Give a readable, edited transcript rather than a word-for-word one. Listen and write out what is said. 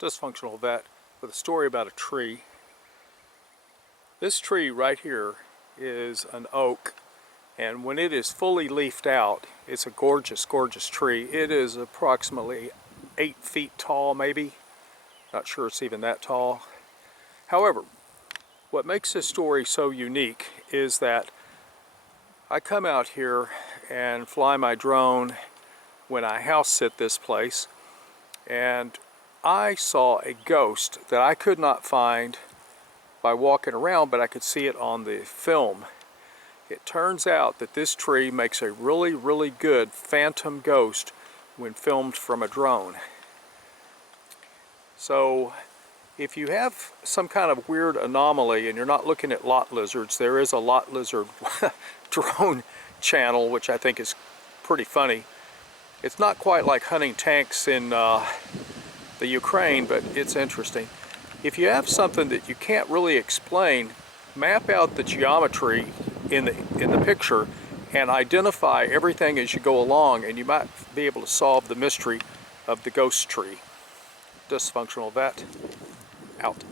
Dysfunctional Vet with a story about a tree. This tree right here is an oak, and when it is fully leafed out, it's a gorgeous, gorgeous tree. It is approximately 8 feet tall, maybe. Not sure it's even that tall. However, what makes this story so unique is that I come out here and fly my drone when I house sit this place, and I saw a ghost that I could not find by walking around, but I could see it on the film. It turns out that this tree makes a really, really good phantom ghost when filmed from a drone. So if you have some kind of weird anomaly and you're not looking at lot lizards, there is a lot lizard drone channel, which I think is pretty funny. It's not quite like hunting tanks in the Ukraine, but it's interesting. If you have something that you can't really explain, map out the geometry in the picture and identify everything as you go along, and you might be able to solve the mystery of the ghost tree. Dysfunctional Vet, out.